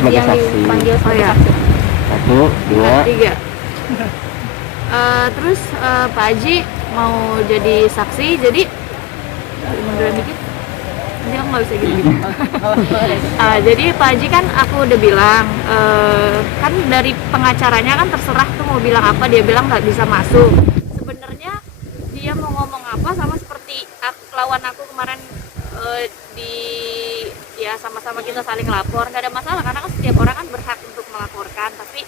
sebagai yang saksi. dipanggil sebagai ya. saksi. 1, 2. 3. Terus Pak Haji mau jadi saksi, jadi munduran dikit. Nanti aku nggak bisa gitu. Jadi Pak Haji kan aku udah bilang, kan dari pengacaranya kan terserah tuh mau bilang apa, dia bilang nggak bisa masuk. Sebenarnya dia mau ngomong apa sama seperti lawan aku kemarin, di ya sama-sama kita saling lapor, nggak ada masalah karena kan setiap orang kan berhak untuk melaporkan, tapi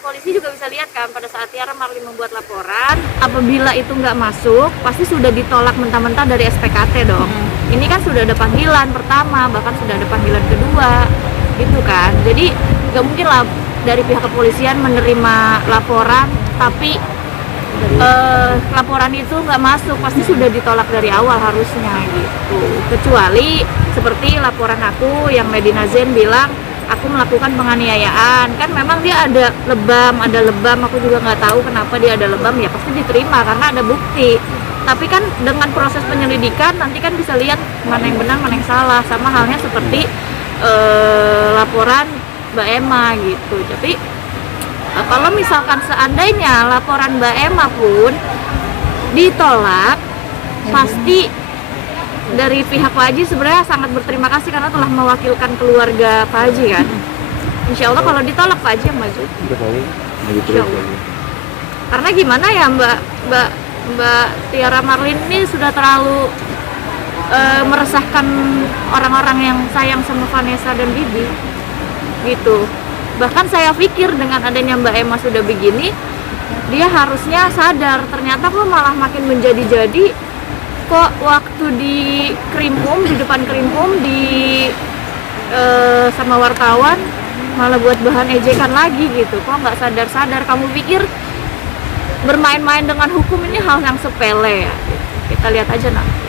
polisi juga bisa lihat kan pada saat Tiara Marlin membuat laporan, apabila itu nggak masuk pasti sudah ditolak mentah-mentah dari SPKT dong. Ini kan sudah ada panggilan pertama, bahkan sudah ada panggilan kedua gitu kan, jadi nggak mungkin lah dari pihak kepolisian menerima laporan tapi laporan itu nggak masuk, pasti sudah ditolak dari awal harusnya gitu. Kecuali seperti laporan aku yang Medina Zain bilang aku melakukan penganiayaan, kan memang dia ada lebam, aku juga nggak tahu kenapa dia ada lebam, ya pasti diterima karena ada bukti. Tapi kan dengan proses penyelidikan nanti kan bisa lihat mana yang benar mana yang salah, sama halnya seperti laporan Mbak Emma gitu. Tapi kalau misalkan seandainya laporan Mbak Emma pun ditolak, pasti dari pihak Pak Haji sebenarnya sangat berterima kasih karena telah mewakilkan keluarga Pak Haji kan. Insya Allah kalau ditolak Pak Haji yang maju. Insya Allah. Karena gimana ya Mbak Tiara Marlin ini sudah terlalu meresahkan orang-orang yang sayang sama Vanessa dan Bibi gitu. Bahkan saya pikir dengan adanya Mbak Emma sudah begini, dia harusnya sadar, ternyata kok malah makin menjadi-jadi. Kok waktu di Krimpum, di depan Krimpum, sama wartawan malah buat bahan ejekan lagi gitu. Kok nggak sadar-sadar, kamu pikir bermain-main dengan hukum ini hal yang sepele ya? Kita lihat aja nanti.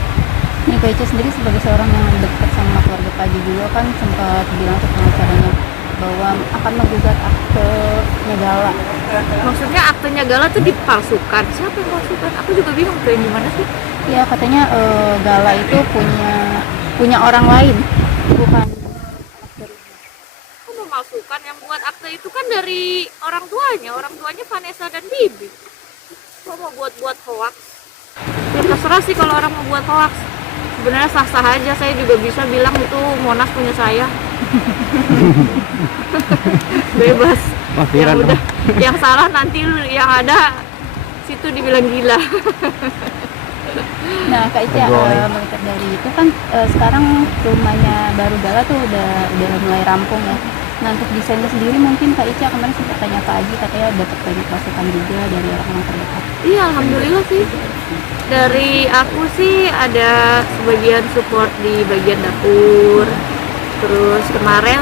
Nih Kak Ica sendiri sebagai seorang yang dekat sama keluarga Pak Haji juga kan sempat bilang ke pengacaranya bahwa akan menggugat aktenya Gala. Maksudnya aktenya Gala tuh dipalsukan? Siapa yang palsukan? Aku juga bingung tuh yang gimana sih? Ya katanya Gala itu punya orang lain, bukan. Kok memalsukan? Yang buat akte itu kan dari orang tuanya Vanessa dan Bibi. Kok mau buat hoax? Ya terserah sih kalau orang mau buat hoax. Sebenarnya sah-sah aja, saya juga bisa bilang itu Monas punya saya. Bebas. Yang udah, yang salah nanti yang ada situ dibilang gila. Nah Kak Ica, melihat dari itu kan sekarang rumahnya baru Gala tuh udah mulai rampung ya. Nah untuk desainnya sendiri mungkin Kak Ica kemarin sempat tanya Pak Haji, katanya dapat banyak masukan juga dari orang-orang terdekat. Iya alhamdulillah sih. Dari aku sih ada sebagian support di bagian dapur. Terus kemarin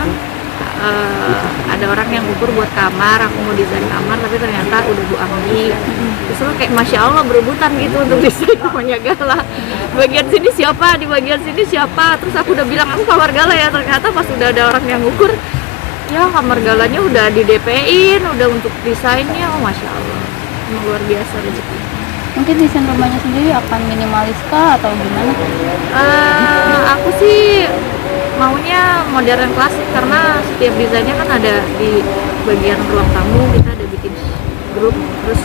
ada orang yang ukur buat kamar, aku mau desain kamar tapi ternyata udah Bu Anggi. Terus kayak Masya Allah berebutan gitu untuk desain rumahnya Gala. Bagian sini siapa, di bagian sini siapa. Terus aku udah bilang aku kamar Gala ya, ternyata pas udah ada orang yang ukur, ya kamar Galanya udah di DP-in, udah untuk desainnya. Oh Masya Allah, luar biasa rezeki. Mungkin desain rumahnya sendiri akan minimalis kah atau gimana? Aku sih maunya modern klasik karena setiap desainnya kan ada di bagian ruang tamu, kita ada bikin grup, terus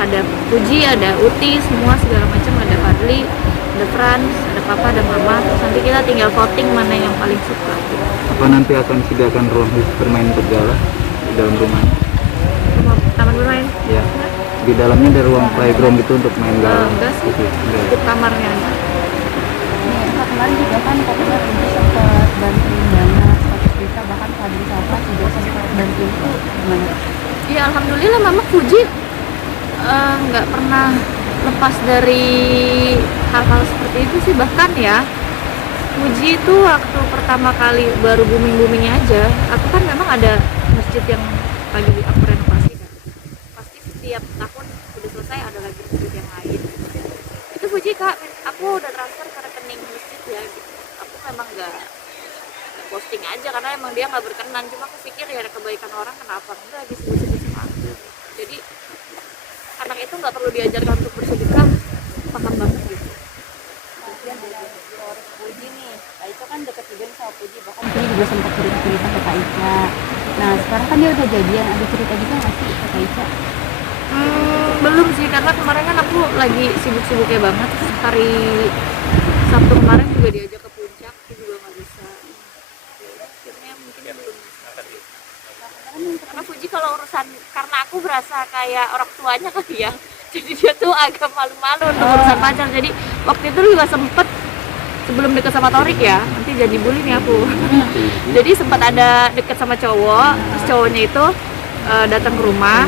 ada Puji, ada Uti, semua segala macam, ada Fadli, ada Frans, ada Papa, ada Mama, terus nanti kita tinggal voting mana yang paling suka gitu. Apa nanti akan disediakan ruang khusus bermain untuk Gala di dalam rumah? Taman bermain? Ya. Di dalamnya ada ruang playground gitu untuk main Gala? Enggak sih, cukup kamarnya aja. Nih Kak, kemarin juga kan katanya Puji sempat bantuin Dana 100 juta, bahkan Fadli Salva juga sempat bantuin, itu gimana? Ya alhamdulillah Mama Puji nggak pernah lepas dari hal-hal seperti itu sih. Bahkan ya Puji itu waktu pertama kali baru booming-boomingnya aja, aku kan memang ada masjid yang lagi aku renovasi kan, pasti setiap tahun udah selesai ada lagi masjid yang lain. Itu Puji, Kak aku udah transfer ke rekening masjid ya gitu. Aku memang nggak posting aja karena emang dia nggak berkenan, cuma aku pikir ya ada kebaikan orang kenapa enggak disebut-sebut sama aku. Jadi anak itu nggak perlu diajarkan untuk bersedekah, paham banget gitu. Kemudian dari Polres Puji nih, Kak Ica itu kan deket juga nih sama Puji, bahkan Puji juga sempat cerita ke Kak Ica. Nah sekarang kan dia udah jadian, ada cerita juga nggak sih ke Kak Ica? Belum sih, karena kemarin kan aku lagi sibuk-sibuknya banget. Hari Sabtu kemarin juga diajak ke puncak, aku juga nggak bisa. Ya udah, akhirnya mungkin belum. Karena Puji kalau urusan, karena aku berasa kayak orang tuanya kali ya, jadi dia tuh agak malu-malu untuk urusan pacar. Jadi waktu itu juga sempet, sebelum deket sama Torik ya, nanti jadi bully nih aku. Jadi sempat ada deket sama cowok, terus cowoknya itu datang ke rumah.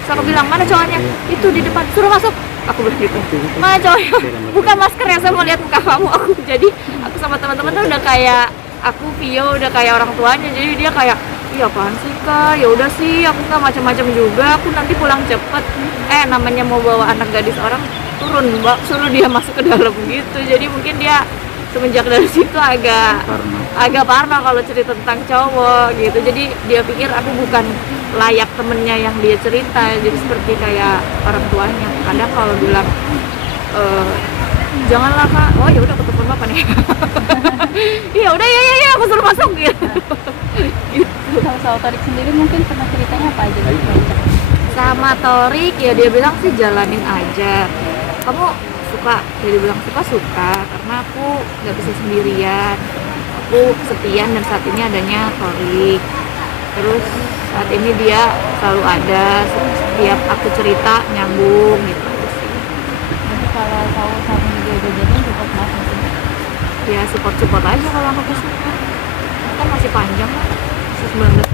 Terus aku bilang, mana cowoknya? Itu di depan, suruh masuk. Aku bilang gitu, mana cowoknya? Buka masker ya, saya mau lihat muka kamu. Jadi aku sama teman-teman tuh udah kayak, aku Vio udah kayak orang tuanya. Jadi dia kayak, iya apaan sih Kak, ya udah sih, aku nggak macam-macam juga, aku nanti pulang cepet. Namanya mau bawa anak gadis orang, turun mbak, suruh dia masuk ke dalam gitu. Jadi mungkin dia semenjak dari situ agak parno kalau cerita tentang cowok gitu. Jadi dia pikir aku bukan layak temennya yang dia cerita, jadi seperti kayak orang tuanya. Kadang kalau bilang janganlah Kak, oh ya udah, aku telepon bapak nih. Iya udah, ya aku suruh masuk gitu. Kalau soal Torik sendiri mungkin pernah ceritanya apa aja nih Kak Ica? Sama Torik ya dia bilang sih jalanin aja. Kamu suka? Dia bilang suka karena aku nggak bisa sendirian. Aku kesepian dan saat ini adanya Torik. Terus saat ini dia selalu ada, setiap aku cerita nyambung gitu sih. Jadi kalau tahu saat ini dia udah jadian support banget sih. Ya support aja kalau aku suka. Kan masih panjang lah, masih 19